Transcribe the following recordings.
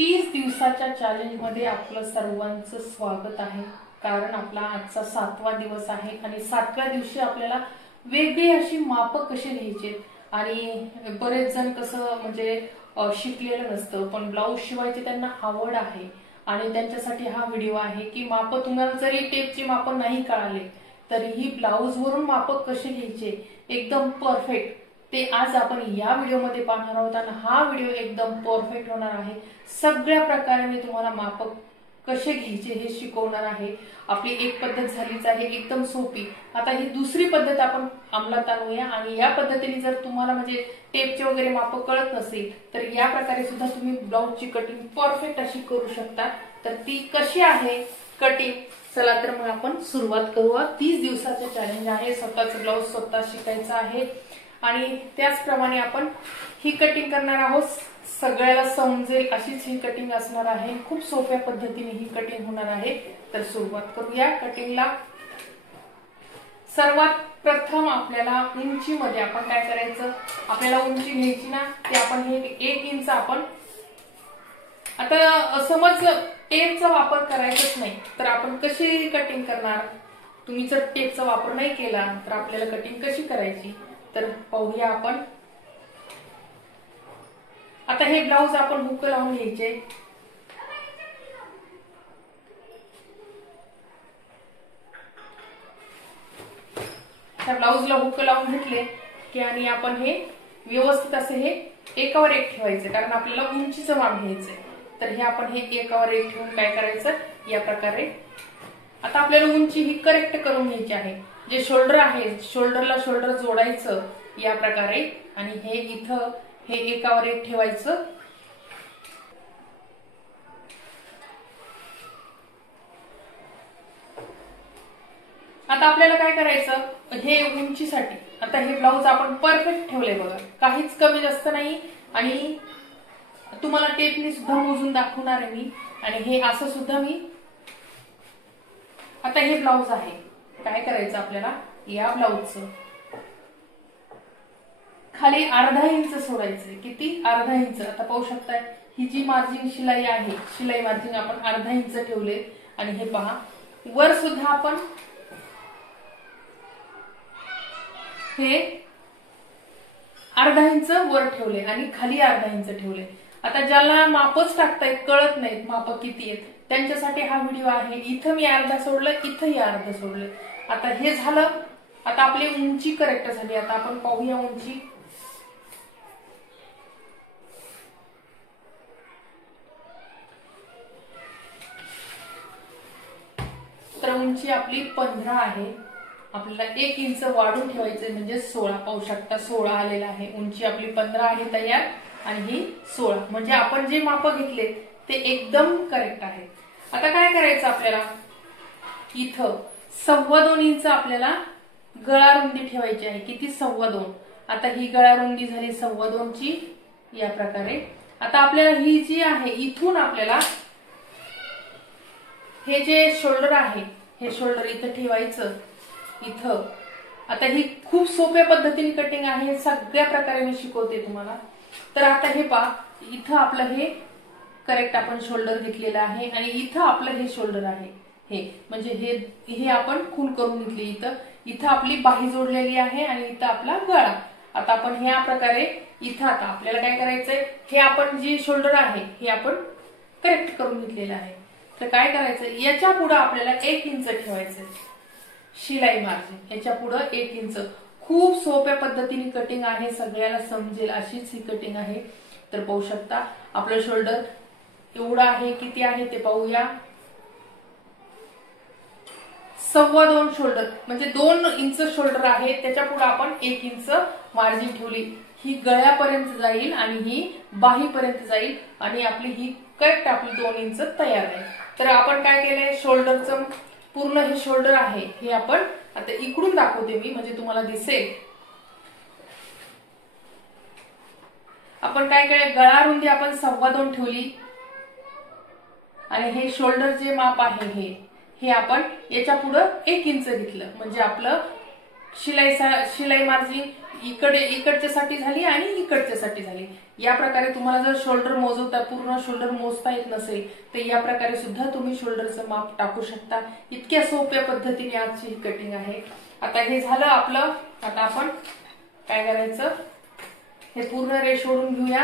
30 दिवसाच्या चॅलेंज मध्ये आपलं सर्वांचं स्वागत आहे। कारण आपला आजचा 7वा दिवस आहे आणि 7व्या दिवशी आपल्याला वेगळी अशी माप कशी घ्यायची आणि बरेच जण कसं म्हणजे शिकलेलं नसतं पण ब्लाऊज शिवायची त्यांना आवड आहे आणि त्यांच्यासाठी हा व्हिडिओ आहे की माप तुम्हाला जरी टेपची माप नाही कळाले तरीही ब्लाऊज वरून माप कसे घ्यायचे एकदम परफेक्ट ते आज आपण या व्हिडिओमध्ये पाहणार आहोत आणि हा व्हिडिओ एकदम परफेक्ट होणार आहे। सगळ्या प्रकारे मी तुम्हाला माप कसे घ्यायचे हे शिकवणार आहे। आपली एक पद्धत झालीच आहे एकदम सोपी। आता ही दुसरी पद्धत आपण अंमलात आणूया आणि या पद्धतीने जर तुम्हाला म्हणजे टेपचे वगैरे माप कळत नसेल तर या प्रकारे सुद्धा तुम्ही ब्लाऊजची कटिंग परफेक्ट अशी करू शकता। तर ती कशी आहे कटिंग, चला तर मग आपण सुरुवात करूया। 30 दिवसाचे चॅलेंज आहे, स्वतःचं ब्लाऊज स्वतः शिकायचं आहे आणि त्याचप्रमाणे आपण ही कटिंग करणार आहोत। सगळ्याला समजेल अशीच ही कटिंग असणार आहे, खूप सोप्या पद्धतीने ही कटिंग होणार आहे। तर सुरुवात करूया कटिंगला। सर्वात प्रथम आपल्याला उंचीमध्ये आपण काय करायचं, आपल्याला उंची घ्यायची ना ते आपण हे 1 इंच आपण आता समज टेपचा वापर करायचाच नाही तर आपण कशी कटिंग करणार। तुम्ही जर टेपचा वापर नाही केला तर आपल्याला कटिंग कशी करायची तर पाहूया आपण। आता हे ब्लाऊज आपण हुक लावून घ्यायचे। त्या ब्लाऊजला हुक लावून घेतले की आणि आपण हे व्यवस्थित असे हे एकावर एक ठेवायचे कारण आपल्याला उंचीचं माप घ्यायचंय। तर हे आपण हे एकावर एक ठेवून काय करायचं या प्रकारे आता आपल्याला उंची ही करेक्ट करून घ्यायची आहे। जे शोल्डर आहे शोल्डरला शोल्डर जोडायचं या प्रकारे आणि हे इथं हे एकावर एक ठेवायचं। आता आपल्याला काय करायचं हे उंचीसाठी आता हे ब्लाऊज आपण परफेक्ट ठेवले बघा, काहीच कमी जास्त नाही आणि तुम्हाला टेपने सुद्धा मोजून दाखवणार आहे मी। आणि हे असं सुद्धा मी आता हे ब्लाऊज आहे काय करायचं आपल्याला या ब्लाऊजचं खाली अर्धा इंच सोडायचं। किती अर्धा इंच। आता पाहू शकता ही जी मार्जिन शिलाई आहे शिलाई मार्जिन आपण अर्धा इंच ठेवले आणि हे पहा वर सुद्धा आपण हे अर्धा इंच वर ठेवले आणि खाली अर्धा इंच ठेवले। आता ज्याला मापच टाकतायत कळत नाहीत माप किती आहेत त्यांच्यासाठी हा व्हिडिओ आहे। इथं मी अर्धा सोडलं इथंही अर्धा सोडलं। आता हे झालं, आता आपली उंची करेक्ट झाली। आता आपण पाहूया उंची। तर उंची आपली 15 आहे, आपल्याला 1 इंच वाढून ठेवायचं म्हणजे 16। पाहू शकता 16 आलेला आहे। उंची आपली 15 आहे तयार आणि ही 16 म्हणजे आपण जे माप घेतले ते एकदम करेक्ट आहे। आता काय करायचं आपल्याला इथं 2.25 इंच आपल्याला गळा रुंदी ठेवायची आहे। किती 2.25। आता ही गळा रुंदी झाली 2.25 ची या प्रकारे। आता आपल्याला ही जी आहे इथून आपल्याला हे जे शोल्डर आहे हे शोल्डर इथं ठेवायचं इथं। आता ही खूप सोप्या पद्धतीने कटिंग आहे, सगळ्या प्रकारे मी शिकवते तुम्हाला। तर आता हे पहा इथं आपलं हे करेक्ट आपण शोल्डर घेतलेलं आहे आणि इथं आपलं हे शोल्डर आहे हे म्हणजे हे आपण खून करून घेतली। इथं आपली बाही जोडलेली आहे आणि इथं आपला गळा। आता आपण ह्या प्रकारे इथं आता आपल्याला काय करायचंय हे आपण जे शोल्डर आहे हे आपण करेक्ट करून घेतलेलं आहे। तर काय करायचं याच्या पुढे आपल्याला 1 इंच ठेवायचं शिलाई मार्जिन, याच्या पुढे 1 इंच। खूप सोप्या पद्धतीने कटिंग आहे, सगळ्याला समजेल अशीच ही कटिंग आहे। तर पाहू शकता आपलं शोल्डर एवढं आहे, किती आहे ते पाहूया 2.25 शोल्डर म्हणजे 2 इंच शोल्डर आहे, त्याच्या पुढे आपण 1 इंच मार्जिन ठेवली। ही गळ्यापर्यंत जाईल आणि ही बाहीपर्यंत जाईल आणि आपली ही करेक्ट आपली 2 इंच तयार आहे। तर आपण काय केलंय शोल्डरचं पूर्ण हे शोल्डर आहे हे आपण आता इकडून दाखवते मी म्हणजे तुम्हाला दिसेल। आपण काय केलंय गळा रुंदी आपण 2.25 ठेवली आणि हे शोल्डर जे माप आहे हे आपण याच्या पुढे 1 इंच घेतलं म्हणजे आपलं शिलाई मार्जिन इकडच्यासाठी झाली आणि इकडच्यासाठी झाली। या प्रकारे तुम्हाला जर शोल्डर मोजवता पूर्ण शोल्डर मोजता येत नसेल तर या प्रकारे सुद्धा तुम्ही शोल्डरचं माप टाकू शकता। इतक्या सोप्या पद्धतीने आजची ही कटिंग आहे। आता हे झालं आपलं। आता आपण काय करायचं, हे पूर्ण रेष ओढून घेऊया।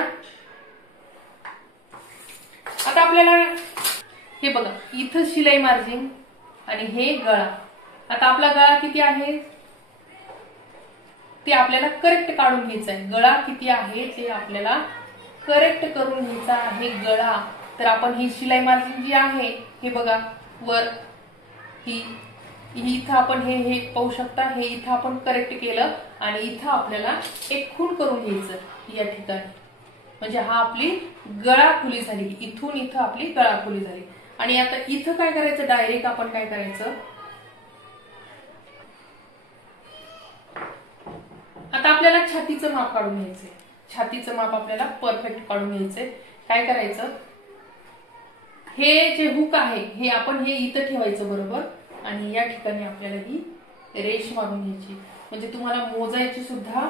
आता आपल्याला हे बघा, इथं शिलाई मार्जिन आणि हे गळा। आता आपला गळा किती आहे ते आपल्याला करेक्ट काढून घ्यायचं आहे। गळा किती आहे ते आपल्याला करेक्ट करून घ्यायचा आहे गळा। तर आपण ही शिलाई मार्जिन जी आहे हे बघा वर ही इथं आपण हे पाहू शकता, हे इथं आपण करेक्ट केलं आणि इथं आपल्याला एक खूण करून घ्यायचं या ठिकाणी, म्हणजे हा आपली गळा खुली झाली। इथून इथं आपली गळा खुली झाली। आणि आता इथं काय करायचं, डायरेक्ट आपण काय करायचं, आता आपल्याला छातीचं माप काढून घ्यायचंय। छातीचं माप आपल्याला परफेक्ट काढून घ्यायचंय। काय करायचं, हे जे हुक आहे हे आपण हे इथं ठेवायचं बरोबर, आणि या ठिकाणी आपल्याला ही रेष मारून घ्यायची, म्हणजे तुम्हाला मोजायची सुद्धा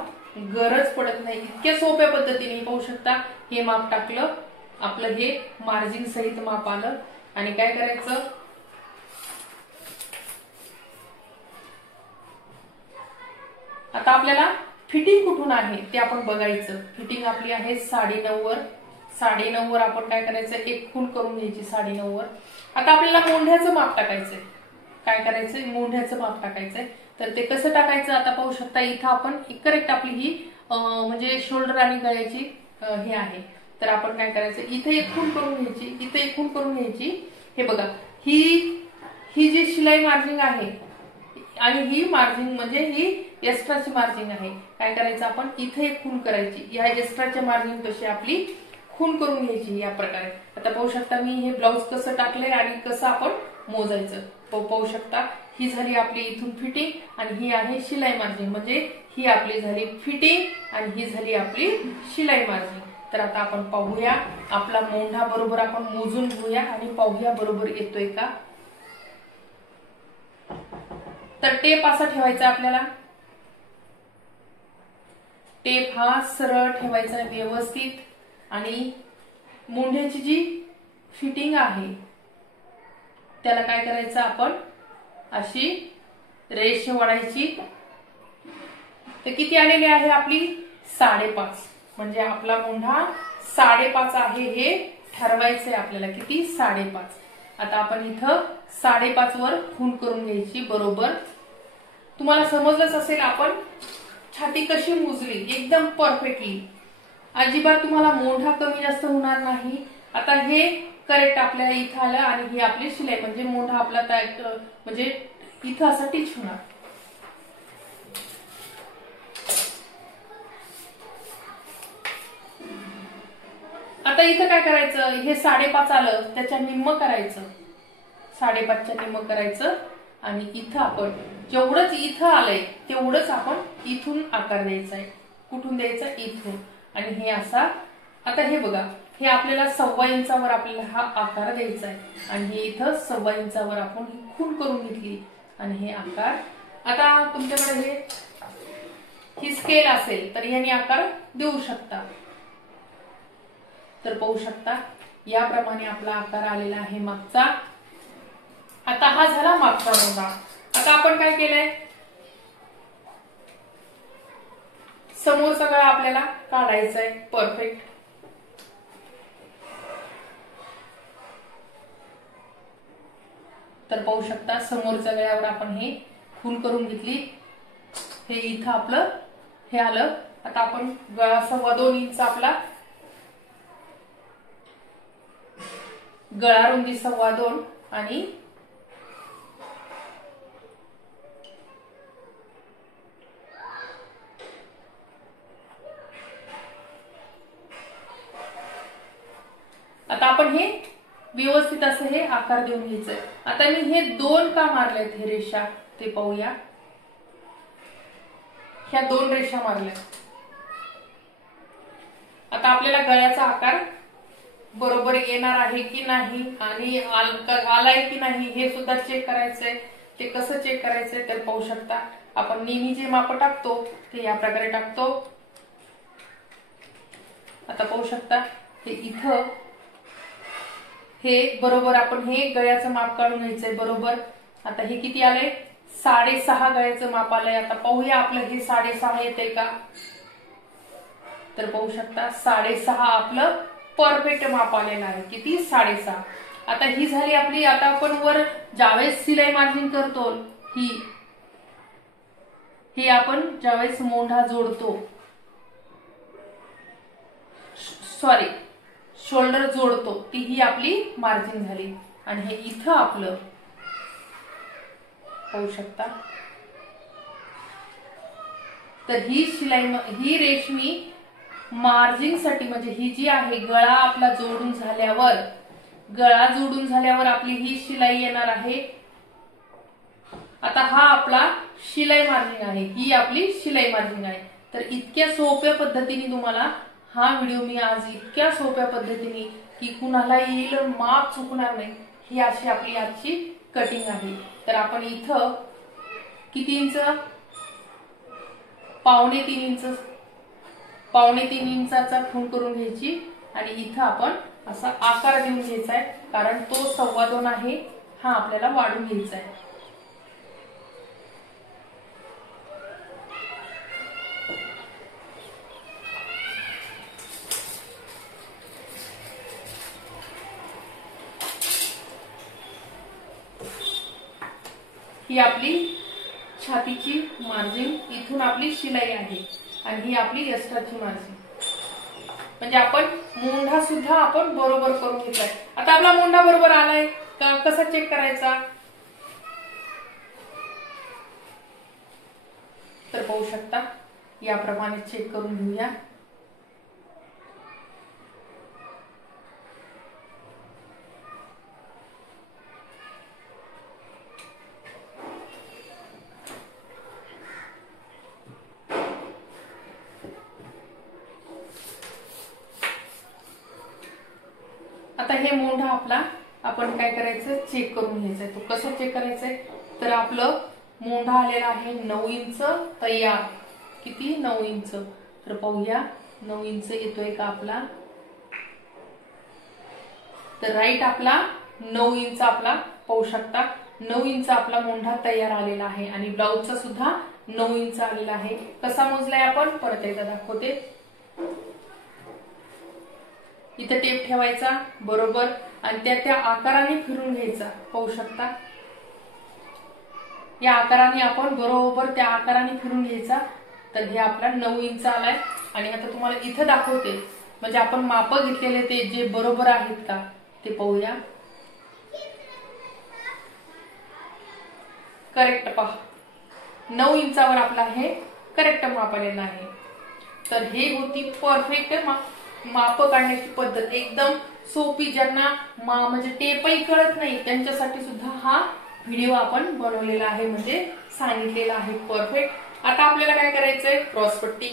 गरज पडत नाही। इतक्या सोप्या पद्धतीने पाहू शकता। हे माप टाकलं, आपलं हे मार्जिन सहित माप आलं। आणि काय करायचं, आता आपल्याला फिटिंग कुठून आहे ते आपण बघायचं। फिटिंग आपली आहे 9.5 वर। 9.5 वर आपण काय करायचं, एक खूण करून घ्यायची 9.5 वर। आता आपल्याला मोंढ्याचं माप टाकायचंय। काय करायचंय, मोंढ्याचं माप टाकायचंय। तर ते कसं टाकायचं आता पाहू शकता। इथं आपण करेक्ट आपली ही म्हणजे शोल्डर आणि गळ्याची हे आहे। तर आपण काय करायचं, इथे एक खूण करून घ्यायची, इथे एक खूण करून घ्यायची। हे बघा, ही जी शिलाई मार्जिन आहे आणि ही मार्जिन म्हणजे ही एक्स्ट्राची मार्जिन आहे। काय करायचं, आपण इथे एक खूण करायची, या एक्स्ट्राच्या मार्जिन पेक्षा आपली खूण करून घ्यायची या प्रकारे। आता पाहू शकता मी हे ब्लाउज कसं टाकलंय आणि कसं आपण मोजायचं पाहू शकता। ही झाली आपली इथून फिटिंग आणि ही आहे शिलाई मार्जिन, म्हणजे ही आपली झाली फिटिंग आणि ही झाली आपली शिलाई मार्जिन। तर आता आपण पाहूया आपला मोंढा बरोबर आपण मोजून घेऊया आणि पाहूया बरोबर येतोय का। तर टेप असा ठेवायचा आपल्याला, टेप हा सरळ ठेवायचा व्यवस्थित, आणि मोंढ्याची जी फिटिंग आहे त्याला काय करायचं, आपण अशी रेष ओढायची। तर किती आलेली आहे आपली 5.5, म्हणजे आपला मोंढा 5.5 आहे हे ठरवायचंय आपल्याला, किती 5.5। आता आपण इथं 5.5 वर खूण करून घ्यायची बरोबर। तुम्हाला समजलंच असेल आपण छाती कशी मोजली, एकदम परफेक्टली, अजिबात तुम्हाला मोंढा कमी जास्त होणार नाही। आता हे करेक्ट आपल्याला इथं आलं आणि ही आपली शिलाई, म्हणजे मोंढा आपला म्हणजे इथं असा टिच होणार। आता इथं काय करायचं, हे 5.5 आलं त्याच्या निम्म करायचं, 5.5च्या निम्म करायचं, आणि इथं आपण जेवढंच इथं आलंय तेवढंच आपण इथून आकार द्यायचा आहे। कुठून द्यायचा, इथून। आणि हे असा, आता हे बघा, हे आपल्याला 1.25 इंचावर आपल्याला हा आकार द्यायचा आहे, आणि हे इथं 1.25 इंचावर आपण खूण करून घेतली आणि हे आकार। आता तुमच्याकडे ही स्केल असेल तर याने आकार देऊ शकता। तर पाहू शकता याप्रमाणे आपला आकार आलेला आहे मागचा। आता हा झाला मागचा मोंढा। आता आपण काय केलंय, समोरचा गळा आपल्याला काढायचा आहे परफेक्ट। तर पाहू शकता समोरच्या गळ्यावर आपण हे खूण करून घेतली, हे इथं आपलं हे आलं। आता आपण गळा 2.25 इंच आपला गळा रुंदी 2.25 आणि आता आपण हे व्यवस्थित असं हे आकार देऊन घ्यायचंय। आता मी हे 2 का मारलेत हे रेषा ते पाहूया। ह्या 2 रेषा मारल्यात। आता आपल्याला गळ्याचा आकार बरोबर येणार आहे की नाही आणि आलाय की नाही हे सुद्धा चेक करायचंय। ते कसं चेक करायचंय तर पाहू शकता, आपण नेहमी जे माप टाकतो ते या प्रकारे टाकतो। आता पाहू शकता हे इथं हे बरोबर आपण हे गळ्याचं माप काढून घ्यायचंय बरोबर। आता हे किती आलंय 6.5 गळ्याचं माप आलंय। आता पाहूया आपलं हे 6.5 येते का, तर पाहू शकता 6.5 आपलं परफेक्ट माप आलेलं आहे। किती 6.5। आता ही झाली आपली। आता आपण वर ज्यावेळेस शिलाई मार्जिन करतो ही आपण ज्यावेळेस मोंढा जोडतो, सॉरी शोल्डर जोडतो, ती ही आपली मार्जिन झाली। आणि हे इथं आपलं पाहू शकता, तर ही शिलाई ही रेशमी मार्जिन साठी म्हणजे ही जी आहे गळा आपला जोडून झाल्यावर आपली ही शिलाई येणार आहे। आता हा आपला शिलाई मार्जिन आहे, ही आपली शिलाई मार्जिन आहे। तर इतक्या सोप्या पद्धतीने तुम्हाला हा व्हिडिओ मी आज इतक्या सोप्या पद्धतीने की कुणाला येईल माप चुकणार नाही, ही अशी आपली आजची कटिंग आहे। तर आपण इथं किती इंच 3.5 इंचाचा खूण करून घ्यायची आणि इथं आपण असा आकार देऊन घ्यायचा आहे, कारण तो 2.25 आहे, हा आपल्याला वाढून घ्यायचा आहे। ही आपली छातीची मार्जिन, इथून आपली शिलाई आहे आणि ही आपली एक्स्ट्राची मार्जिन, म्हणजे आपण मोंढा सुद्धा आपण बरोबर करून घेतलाय। आता आपला मोंढा बरोबर आलाय का, कसा चेक करायचा, तर पाहू शकता याप्रमाणे चेक करून घेऊया। आता हे मोंढा आपला आपण काय करायचं चेक करून घ्यायचंय। तो कसं चेक करायचंय, तर आपलं मोंढा आलेला आहे 9 इंच तयार। किती 9 इंच, तर पाहूया 9 इंच येतोय का आपला, तर राईट आपला 9 इंच आपला पाहू शकता 9 इंच आपला मोंढा तयार आलेला आहे आणि ब्लाऊजचा सुद्धा 9 इंच आलेला आहे। कसा मोजलाय आपण परत एकदा दाखवते। इथे टेप ठेवायचा बरोबर आणि त्या आकाराने फिरून घ्यायचा, पाहू शकता या आकाराने आपण बरोबर त्या आकाराने फिरून घ्यायचा। तर हे आपला 9 इंच आलाय आणि आता तुम्हाला इथं दाखवते, म्हणजे आपण माप घेतलेले ते जे बरोबर आहेत का ते पाहूया। करेक्ट पहा 9 इंचावर आपला हे करेक्ट माप आलेलं आहे। तर हे होती परफेक्ट माप काढण्याची पद्धत, एकदम सोपी। ज्यांना म्हणजे टेपही कळत नाही त्यांच्यासाठी सुद्धा हा व्हिडिओ आपण बनवलेला आहे, म्हणजे सांगितलेला आहे परफेक्ट। आता आपल्याला काय करायचंय क्रॉसपट्टी।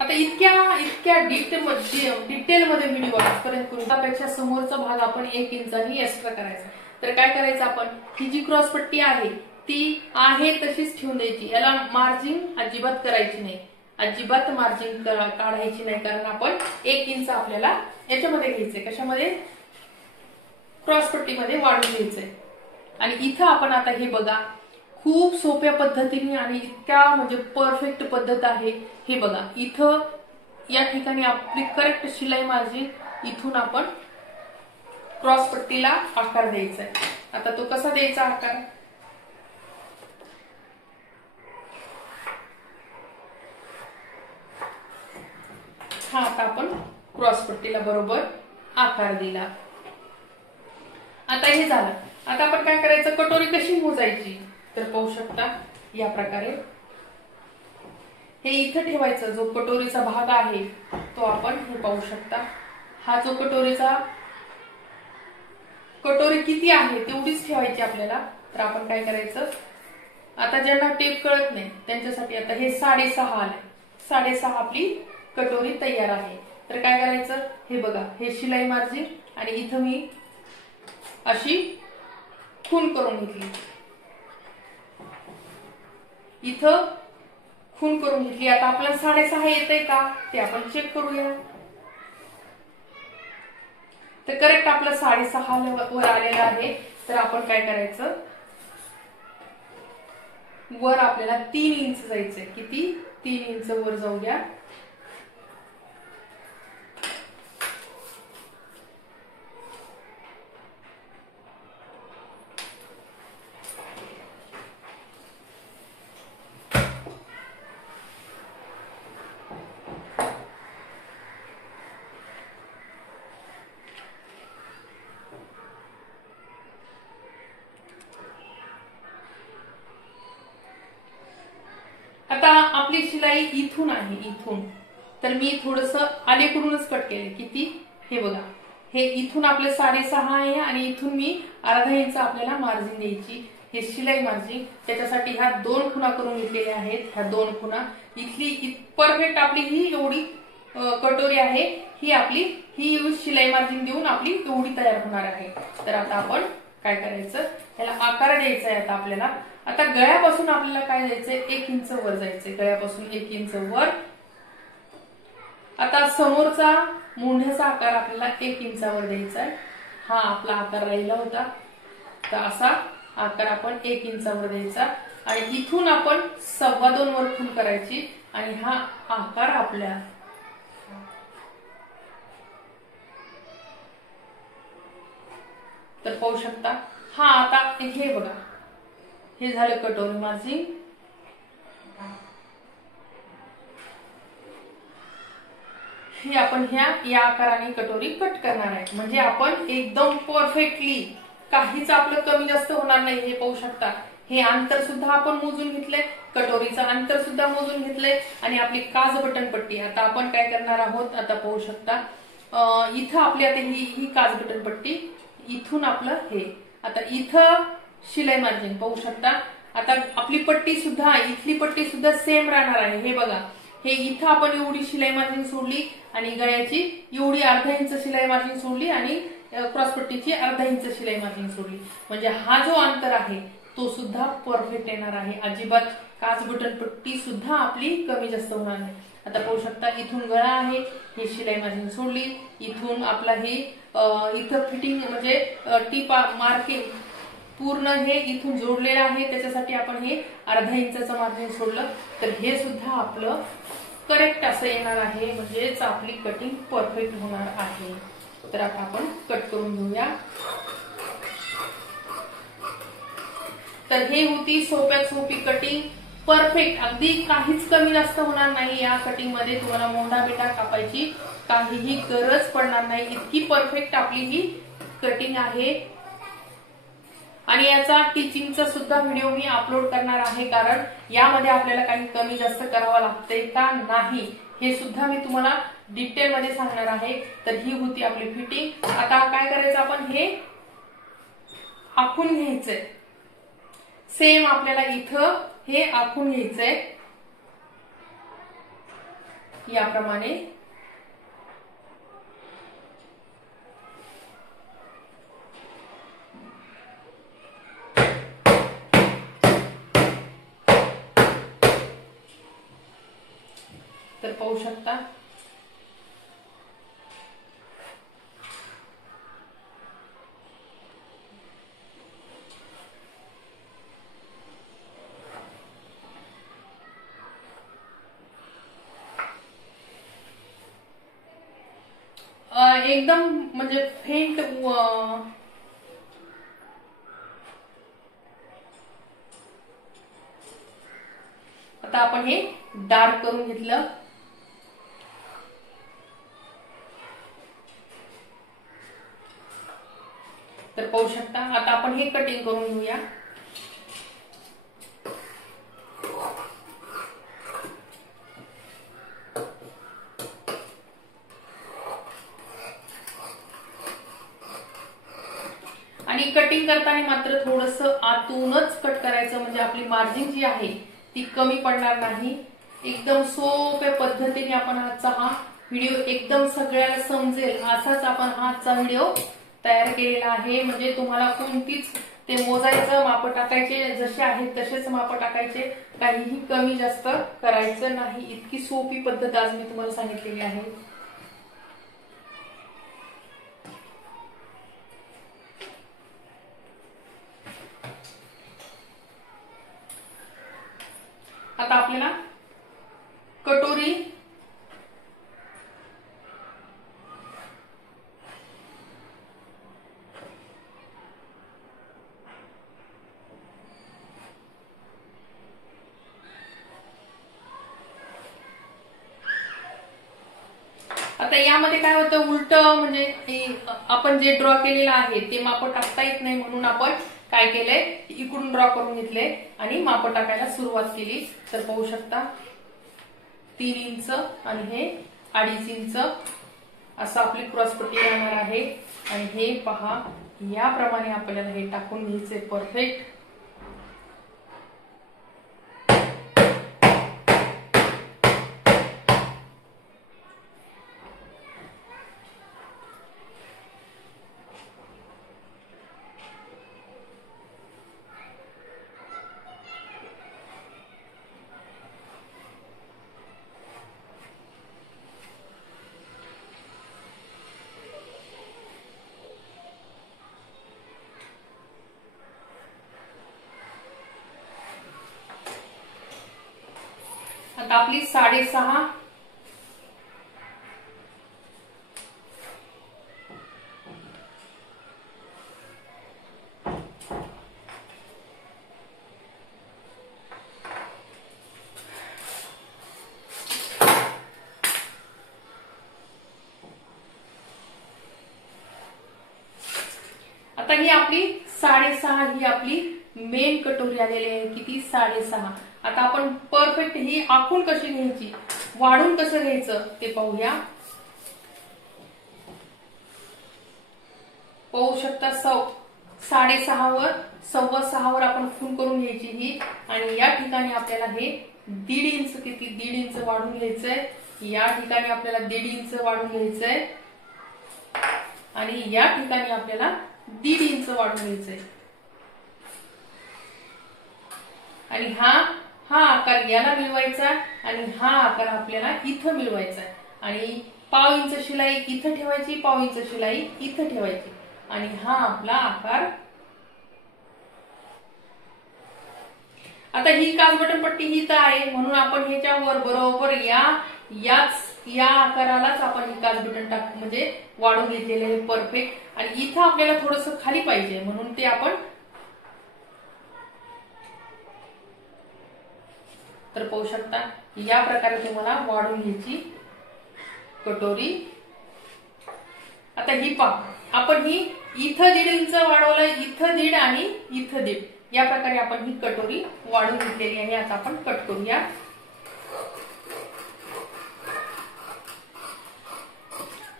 आता इतक्या डिटेल मध्ये व्हिडिओ आजपर्यंत करू, त्यापेक्षा समोरचा भाग आपण 1 इंचानी एक्स्ट्रा करायचा। तर काय करायचं आपण, ही जी क्रॉसपट्टी आहे ती आहे तशीच ठेवून द्यायची, याला मार्जिन अजिबात करायची नाही, अजिबात मार्जिन काढायची नाही, कारण आपण 1 इंच आपल्याला याच्यामध्ये घ्यायचंय, कशामध्ये क्रॉसपट्टीमध्ये वाढून घ्यायचंय। आणि इथं आपण आता हे बघा खूप सोप्या पद्धतीने आणि इतक्या म्हणजे परफेक्ट पद्धत आहे। हे बघा इथं या ठिकाणी आपली करेक्ट शिलाई मार्जिन, इथून आपण क्रॉसपट्टीला आकार द्यायचा आहे। आता तो कसा द्यायचा आकार, हा आता आपण क्रॉसपट्टीला बरोबर आकार दिला। आता हे झालं। आता आपण काय करायचं, कटोरी कशी मोजायची, तर पाहू शकता या प्रकारे हे इथं ठेवायचं। जो कटोरीचा भाग आहे तो आपण हे पाहू शकता, हा जो कटोरी किती आहे तेवढीच ठेवायची आपल्याला। तर आपण काय करायचं, आता ज्यांना टेप कळत नाही त्यांच्यासाठी आता हे 6.5 आले, 6.5 आपली कटोरी तयार आहे। तर काय करायचं, हे बघा हे शिलाई मार्जिन आणि इथं मी अशी खूण करून घेतली। इथं खून करून घेतली. आता आपल्याला 6.5 येतंय का ते आपण चेक करूया. तर करेक्ट आपलं 6.5 वर आलेलं आहे. तर आपण काय करायचं, वर आपल्याला 3 इंच जायचंय. किती? 3 इंच वर जाऊ द्या. आता आपली शिलाई इथून आहे, इथून. तर मी थोडस अलीकडूनच कट केले. किती? हे बघा, हे इथून आपले 6.5 आहे आणि इथून मी अर्धा इंच आपल्याला मार्जिन द्यायची. हे शिलाई मार्जिन, त्याच्यासाठी ह्या 2 खुणा करून घेतलेल्या आहेत. ह्या 2 खुणा इथली परफेक्ट आपली ही एवढी कटोरी आहे. ही आपली ही शिलाई मार्जिन देऊन आपली एवढी तयार होणार आहे. तर आता आपण काय करायचं, याला आकार द्यायचा आहे आता आपल्याला. आता गळ्यापासून आपल्याला काय द्यायचंय, 1 इंच वर जायचंय. गळ्यापासून 1 इंच वर. आता समोरचा मुंढ्याचा आकार आपल्याला 1 इंचावर द्यायचा आहे. हा आपला आकार राहिला होता. तर असा आकार आपण 1 इंचावर द्यायचा आणि इथून आपण 2.25 वर खूण करायची आणि हा आकार आपल्या तर पाहू शकता. हा आता हे बघा, हे झालं कटोरी मार्जिन. ही आपण या आकाराने कटोरी कट करणार आहे. म्हणजे आपण एकदम परफेक्टली, काहीच आपलं कमी जास्त होणार नाही. हे पाहू शकता. हे अंतर सुद्धा आपण मोजून घेतलंय, कटोरीचं अंतर सुद्धा मोजून घेतलंय आणि आपली काज बटन पट्टी. आता आपण काय करणार आहोत, आता पाहू शकता. इथं आपली आता ही काज बटन पट्टी, इथून आपलं हे. आता इथं शिलाई मार्जिन पाहू शकता. आता आपली पट्टी सुद्धा, इथली पट्टी सुद्धा सेम राहणार आहे. हे बघा, हे इथं आपण एवढी शिलाई मार्जिन सोडली आणि गळ्याची एवढी अर्धा इंच शिलाई मार्जिन सोडली आणि क्रॉसपट्टीची अर्धा इंच शिलाई मार्जिन सोडली. म्हणजे हा जो अंतर आहे तो सुद्धा परफेक्ट येणार आहे. अजिबात काच बटन पट्टी सुद्धा आपली कमी जास्त होणार नाही. आता पाहू शकता, इथून गळा आहे, ही शिलाई मार्जिन सोडली. इथून आपला हे इथं फिटिंग म्हणजे टिपा मार्किंग पूर्ण हे इथून जोडलेलं आहे. त्याच्यासाठी आपण हे अर्धा इंचाचं मार्जिन सोडलं. तर हे सुद्धा आपलं करेक्ट असं येणार आहे. म्हणजेच आपली कटिंग परफेक्ट होणार आहे. तर आता आपण कट करून घेऊया. तर हे होती सोप्यात सोपी कटिंग, परफेक्ट. अगदी काहीच कमी जास्त होणार नाही. या कटिंग मध्ये तुम्हाला मोंढा बिंडा कापायची काहीही गरज पडणार नाही. इतकी परफेक्ट आपली ही कटिंग आहे. आणि याचा टीचिंगचा सुद्धा व्हिडिओ मी अपलोड करणार आहे, कारण यामध्ये आपल्याला काही कमी जास्त करावं लागतंय का नाही हे सुद्धा मी तुम्हाला डिटेल मध्ये सांगणार आहे. तर ही होती आपली फिटिंग. आता काय करायचं, आपण हे आखून घ्यायचंय. सेम आपल्याला इथं हे आखून घ्यायचंय याप्रमाणे. तर पाहू शकता. एकदम म्हणजे फेंट आता आपण हे डार्क करून घेतलं. तर पाहू शकता. आता आपण हे कटिंग करून घेऊया. आणि कटिंग करताना मात्र थोडस आतूनच कट करायचं, म्हणजे आपली मार्जिन जी आहे ती कमी पडणार नाही. एकदम सोप्या पद्धतीने आपण आजचा हा व्हिडिओ एकदम सगळ्याला समजेल असाच आपण आजचा व्हिडिओ तयार केलेला आहे. म्हणजे तुम्हाला कोणतीच ते मोजायचं, माप टाकायचे, जसे आहेत तसेच माप टाकायचे, काहीही कमी जास्त करायचं नाही. इतकी सोपी पद्धत आज मी तुम्हाला सांगितलेली आहे. आता आपल्याला कटोरी आता यामध्ये काय होतं, उलट म्हणजे आपण जे ड्रॉ केलेलं आहे ते माप टाकता येत नाही, म्हणून आपण काय केलंय, इकडून ड्रॉ करून घेतले आणि माप टाकायला सुरुवात केली. तर पाहू शकता 3 इंच आणि हे 2.5 इंच असं आपली क्रॉसपट्टी राहणार आहे. आणि हे पहा, याप्रमाणे आपल्याला हे टाकून घ्यायचे परफेक्ट. आता आपली 6.5 आता ही आपली 6.5 ही आपली मेन कटोरी आलेली आहे. किती? 6.5. आता आपण परफेक्ट ही आखून कशी घ्यायची, वाढून कसं घ्यायचं ते पाहूया. पाहू शकता 6.5 वर 6.25 वर आपण खून करून घ्यायची ही. आणि या ठिकाणी आपल्याला हे 1.5 इंच, किती 1.5 इंच वाढून घ्यायचंय. या ठिकाणी आपल्याला 1.5 इंच वाढून घ्यायचंय आणि या ठिकाणी आपल्याला 1.5 इंच वाढून घ्यायचंय. आणि हा आकार याला मिळवायचा आणि हा आकार आपल्याला इथं मिळवायचा. आणि 1/2 इंच शिलाई इथं ठेवायची, 1/2 इंच शिलाई इथं ठेवायची आणि हा आपला आकार. आता ही काजबटन पट्टी ही तर आहे, म्हणून आपण ह्याच्यावर बरोबर या आकारालाच आपण ही काजबटन टाक म्हणजे वाढून घेतलेले आहे परफेक्ट. आणि इथं आपल्याला थोडंसं खाली पाहिजे, म्हणून ते आपण तर पाहू शकता या प्रकारे तुम्हाला वाढून घ्यायची कटोरी. आता ही पहा, आपण ही इथं 1.5 इंच वाढवलं, इथं 1.5 आणि इथं 1.5 या प्रकारे आपण ही कटोरी वाढून घेतलेली आहे. आता आपण कट करूया.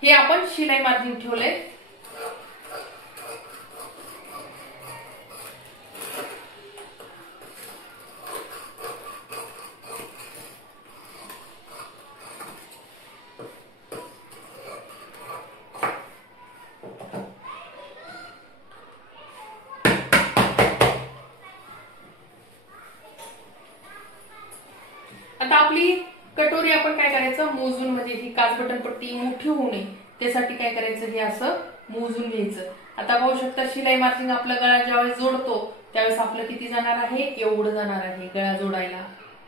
हे आपण शिलाई मार्जिन ठेवले. आता आपली कटोरी आपण काय करायचं, मोजून म्हणजे ही काजबटन पट्टी मोठी होऊ नये त्यासाठी काय करायचं, हे असं मोजून घ्यायचं. आता पाहू शकता शिलाई मार्जिन आपला गळा ज्यावेळेस जोडतो त्यावेळेस आपलं किती जाणार आहे, एवढं जाणार आहे गळा जोडायला.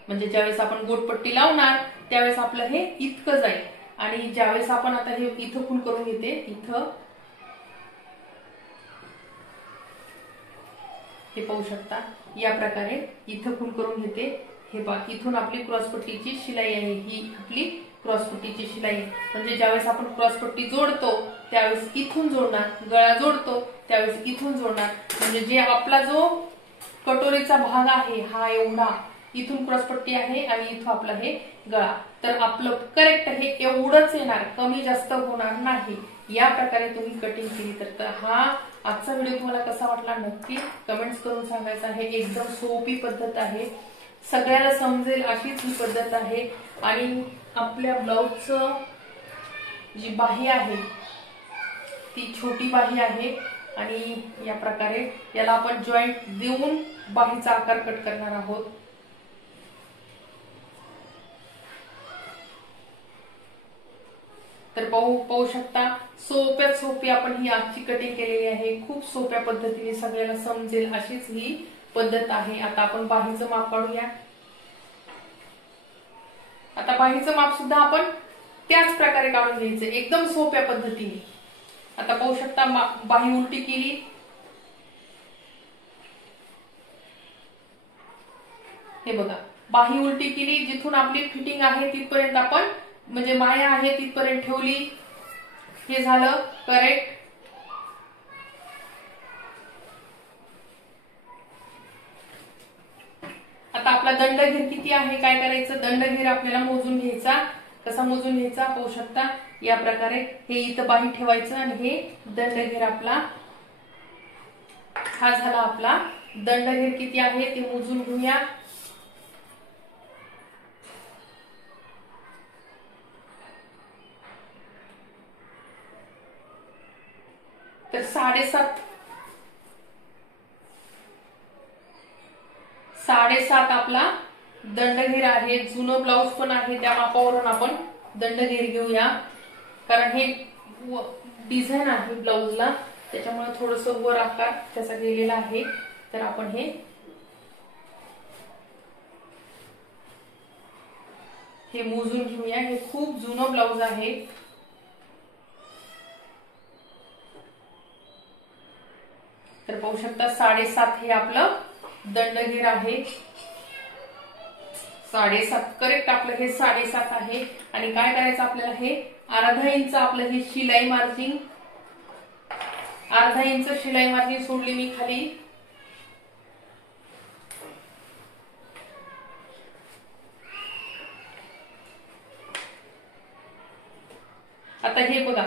म्हणजे ज्यावेळेस आपण गोटपट्टी लावणार त्यावेळेस आपलं हे इतकं जाईल. आणि ज्यावेळेस आपण आता हे इथं खून करून घेते, इथं हे पाहू शकता या प्रकारे इथं खून करून घेते. हे पहा, इथून आपली क्रॉसपट्टीची शिलाई आहे, ही आपली क्रॉसपट्टीची शिलाई. म्हणजे ज्यावेळेस आपण क्रॉसपट्टी जोडतो त्यावेळेस इथून जोडणार, गळा जोडतो त्यावेळेस इथून जोडणार. म्हणजे जे आपला जो कटोरीचा भाग आहे हा एवढा, इथून क्रॉसपट्टी आहे आणि इथून आपला हे गळा, तर आपलं करेक्ट हे एवढंच येणार, कमी जास्त होणार नाही. या प्रकारे तुम्ही कटिंग केली तर हा आजचा व्हिडिओ तुम्हाला कसा वाटला नक्की कमेंट्स करून सांगायचं आहे. एकदम सोपी पद्धत आहे, सगळ्याला समजेल अशीच ही पद्धत आहे. आणि आपल्या ब्लाउजचं जी बाही आहे ती छोटी बाही आहे आणि या प्रकारे याला आपण जॉईंट देऊन बाहीचा आकार कट करणार आहोत। तर पाहू शकता सोप्यात सोपी आपण ही आजची कटिंग केलेली आहे। खूप सोप्या पद्धतीने सगळ्यांना समजेल अशीच ही पद्धत आहे। आता आपण बाहीचं माप काढूया। आता बाहीचं माप सुद्धा आपण त्याच प्रकारे काढून घ्यायचं एकदम सोप्या पद्धतीने। आता पाहू शकता बाही उलटी केली, हे बघा बाही उलटी केली, जिथून आपली फिटिंग आहे तिथपर्यंत आपण म्हणजे माया आहे तिथपर्यंत ठेवली, हे झालं करेक्ट। आता आपला दंडघेर किती आहे काय करायचं, दंडघेर आपल्याला मोजून घ्यायचा। कसा मोजून घ्यायचा पाहू शकता, या प्रकारे हे इथं बाही ठेवायचं आणि हे दंडघेर आपला हा झाला आपला दंडघेर किती आहे ते मोजून घेऊया। तर 7.5 आपला दंडघेर आहे। जुनं ब्लाऊज पण आहे त्या मापावरून आपण दंडघेर घेऊया, कारण हे डिझाईन आहे ब्लाऊजला त्याच्यामुळे थोडस वर आकार त्याचा गेलेला आहे। तर आपण हे मोजून घेऊया। हे खूप जुनं ब्लाऊज आहे। तर पाहू शकता 7.5 हे आपलं दंडघेर आहे। 7.5 करेक्ट आपलं हे 7.5 आहे। आणि काय करायचं आपल्याला, हे अर्धा इंच आपलं हे शिलाई मार्जिन, अर्धा इंच शिलाई मार्जिन सोडली मी खाली। आता हे बघा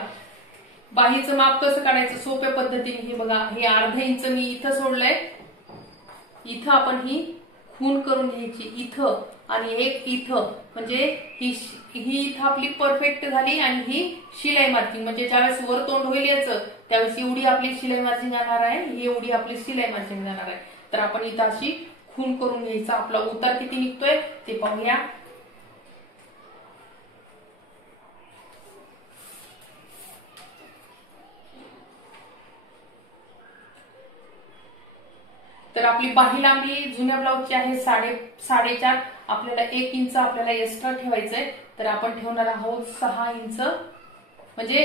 बाहीचं माप कसं काढायचं सोप्या पद्धतीने, हे बघा हे अर्धा इंच मी इथं सोडलंय, इथं आपण ही खून करून घ्यायची इथं आणि एक इथं, म्हणजे ही इथं आपली परफेक्ट झाली। आणि ही शिलाई मार्जिन म्हणजे ज्यावेळेस वर तोंड होईल याचं त्यावेळेस एवढी आपली शिलाई मार्जिन जाणार आहे, ही एवढी आपली शिलाई मार्जिन जाणार आहे। तर आपण इथं अशी खून करून घ्यायचा। आपला उतार किती निघतोय ते पाहूया। तर आपली बाही लांबी जुन्या ब्लाऊजची आहे 4.5, आपल्याला 1 इंच आपल्याला एक्स्ट्रा ठेवायचंय। तर आपण ठेवणार आहोत 6 इंच, म्हणजे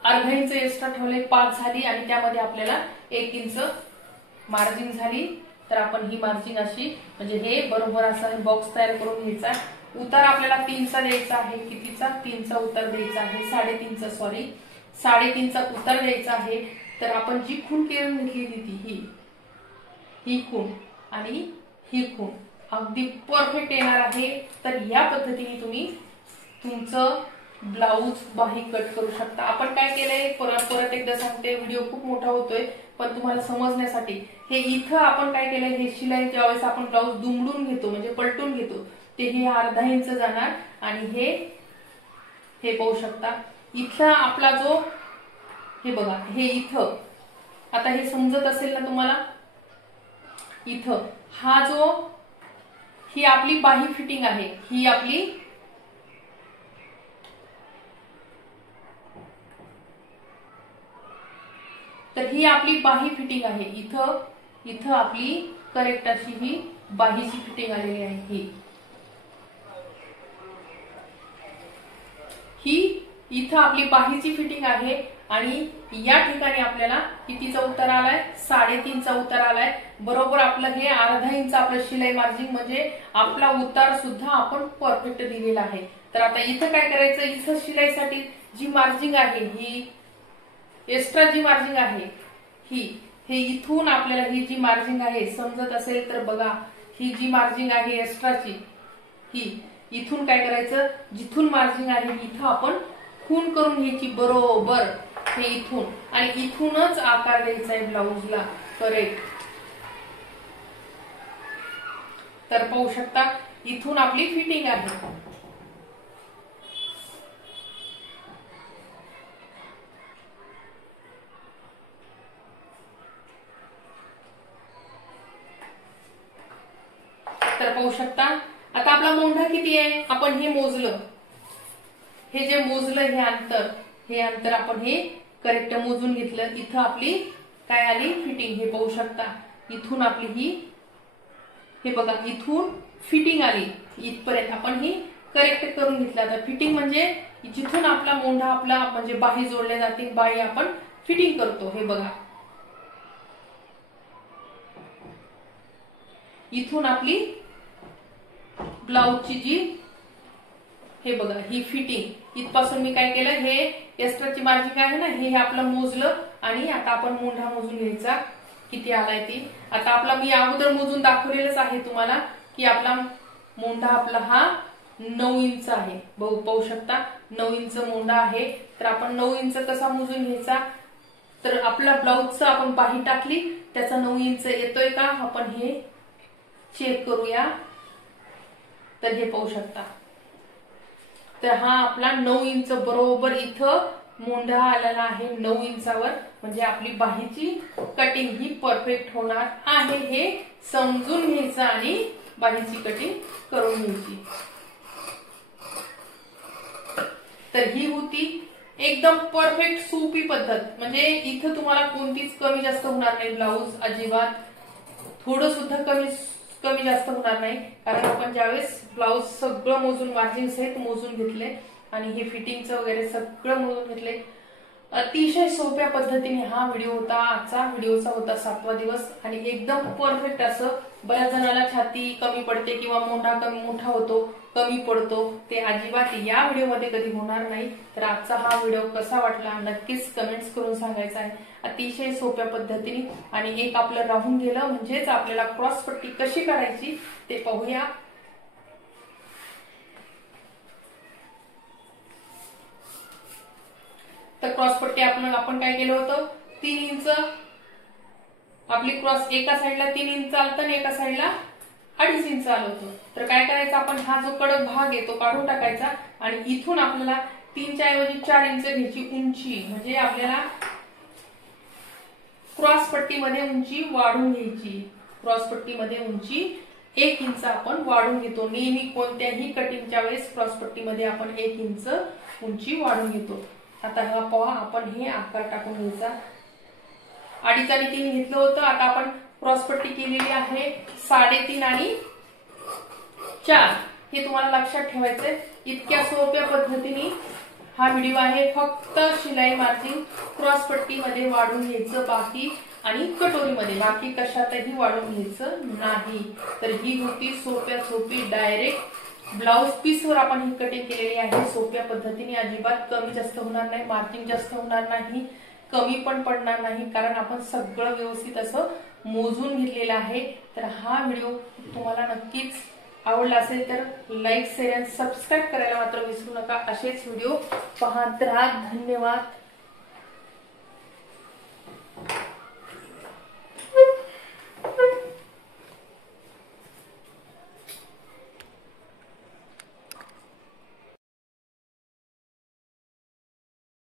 अर्धा इंच एक्स्ट्रा ठेवले 5 झाली आणि त्यामध्ये आपल्याला 1 इंच मार्जिन झाली। तर आपण ही मार्जिन अशी म्हणजे हे बरोबर असा बॉक्स तयार करून घ्यायचा। उतार आपल्याला 3चा द्यायचा आहे, कितीचा 3चा उतार द्यायचा आहे, 3.5चा सॉरी 3.5चा उतार द्यायचा आहे। तर आपण जी खूण करून घेतली ती ही खूण आणि ही खूण अगदी परफेक्ट येणार आहे। तर या पद्धतीने तुम्ही तुमचं ब्लाऊज बाही कट करू शकता। आपण काय केलंय परत एकदा सांगते, व्हिडिओ खूप मोठा होतोय पण तुम्हाला समजण्यासाठी, हे इथं आपण काय केलंय, हे शिलाई ज्यावेळेस आपण ब्लाऊज दुमडून घेतो म्हणजे पलटून घेतो ते हे अर्धा इंच जाणार आणि हे पाहू शकता इथला आपला जो, हे बघा हे इथं, आता हे समजत असेल ना तुम्हाला, इथं हा जो ही आपली बाही फिटिंग आहे, ही आपली तर ही आपली बाही फिटिंग आहे। इथं आपली करेक्ट अशी ही बाहीची फिटिंग आलेली आहे। ही इथं आपली बाहीची फिटिंग आहे आणि या ठिकाणी आपल्याला कितीचा उतार आलाय, 3.5चा उतार आलाय। बरोबर आपलं हे अर्धा इंच आपलं शिलाई मार्जिन म्हणजे आपला उतार सुद्धा आपण परफेक्ट दिलेला आहे। तर आता इथं काय करायचं, इथं शिलाईसाठी जी मार्जिन आहे, ही एक्स्ट्रा जी मार्जिन आहे हे इथून आपल्याला ही जी मार्जिन आहे समजत असेल तर बघा, ही जी मार्जिन आहे एक्स्ट्राची, ही इथून काय करायचं, जिथून मार्जिन आहे इथं आपण खून करून घ्यायची बरोबर हे इथून, आणि इथूनच आकार द्यायचा आहे ब्लाऊजला करेक्ट। तर पाहू शकता इथून आपली फिटिंग आहे। तर पाहू शकता आता आपला मोंढा किती आहे आपण हे मोजलं, हे जे मोजलं हे अंतर आपण हे करेक्ट मोजून घेतलं। इथं आपली काय आली फिटिंग, हे पाहू शकता। इथून आपली ही हे बघा इथून फिटिंग आली, इथपर्यंत आपण ही करेक्ट करून घेतलं। आता फिटिंग म्हणजे जिथून आपला मोंढा आपला म्हणजे बाही जोडल्या जाते, बाही आपण फिटिंग करतो। हे बघा इथून आपली ब्लाउजची जी हे बघा ही फिटिंग, इथपासून मी काय केलं, हे एक्स्ट्राची मार्जिन आहे ना हे आपलं मोजलं आणि आता आपण मोंढा मोजून घ्यायचा किती आलाय ती। आता आपला मी अगोदर मोजून दाखवलेलंच आहे तुम्हाला की आपला मोंढा आपला हा 9 इंच आहे। पाहू शकता 9 इंच मोंढा आहे। तर आपण 9 इंच कसा मोजून घ्यायचा, तर आपला ब्लाउजचा आपण बाही टाकली त्याचा 9 इंच येतोय का आपण हे चेक करूया। तर हे पाहू शकता, तर हा आपला 9 इंच बरोबर इथं मोंढा आलेला आहे 9 इंचावर, म्हणजे आपली बाहीची कटिंग ही परफेक्ट होणार आहे हे समजून घ्यायचं आणि बाहीची कटिंग करून घ्यायची। तर ही होती एकदम परफेक्ट सोपी पद्धत, म्हणजे इथं तुम्हाला कोणतीच कमी जास्त होणार नाही, ब्लाऊज अजिबात थोडं सुद्धा कमी जास्त होणार नाही, कारण आपण ज्यावेळेस ब्लाऊज सगळं मोजून मार्जिन सहित मोजून घेतले आणि हे फिटिंगचं वगैरे सगळं मोजून घेतले। अतिशय सोप्या पद्धतीने हा व्हिडिओ होता, आजचा व्हिडिओचा होता 7वा दिवस आणि एकदम परफेक्ट असं। बऱ्याच जणाला छाती कमी पडते किंवा मोंढा कमी मोठा होतो, कमी पडतो, ते अजिबात या व्हिडिओमध्ये कधी होणार नाही। तर आजचा हा व्हिडिओ कसा वाटला नक्कीच कमेंट्स करून सांगायचा आहे। अतिशय सोप्या पद्धतीने आणि एक आपलं राहून गेलं, म्हणजेच आपल्याला क्रॉस पट्टी कशी करायची ते पाहूया। तर क्रॉस पट्टी आपण काय केलं होतं, 3 इंच आपली क्रॉस एका साईडला 3 इंच आलतं आणि एका साईडला 2.5 इंच आलं होतं। तर काय करायचं आपण हा जो कडक भाग आहे तो काढून टाकायचा आणि इथून आपल्याला 3 च्या ऐवजी 4 इंच घ्यायची उंची, म्हणजे आपल्याला क्रॉस पट्टीमध्ये उंची वाढून घ्यायची। क्रॉस पट्टीमध्ये उंची 1 इंच आपण वाढून घेतो, नेहमी कोणत्याही कटिंगच्या वेळेस क्रॉस पट्टीमध्ये आपण 1 इंच उंची वाढून घेतो। आता हा पहा आपण हे आकार टाकून घ्यायचा, 2.5 आणि 3 घेतलं होतं, आता आपण क्रॉस पट्टी केलेली आहे 3.5 आणि 4, हे तुम्हाला लक्षात ठेवायचंय। इतक्या सोप्या पद्धतीने हा व्हिडिओ आहे, फक्त शिलाई मार्जिन क्रॉस पट्टीमध्ये वाढून घ्यायचं बाकी आणि कटोरीमध्ये, बाकी कशातही वाढून घ्यायचं नाही। तर ही होती सोप्या सोपी डायरेक्ट ब्लाउज पीसवर आपण ही कटिंग केलेली आहे सोप्या पद्धतीने, अजिबात कमी जास्त होणार नाही, मार्जिन जास्त होणार नाही, कमी पण पडणार नाही, कारण आपण सगळं व्यवस्थित असं मोजून घेतलेलं आहे। तर हा व्हिडिओ तुम्हाला नक्कीच आवडला असेल तर लाईक शेअर आणि सबस्क्राईब करायला मात्र विसरू नका। असेच व्हिडिओ पाहत राहा। धन्यवाद।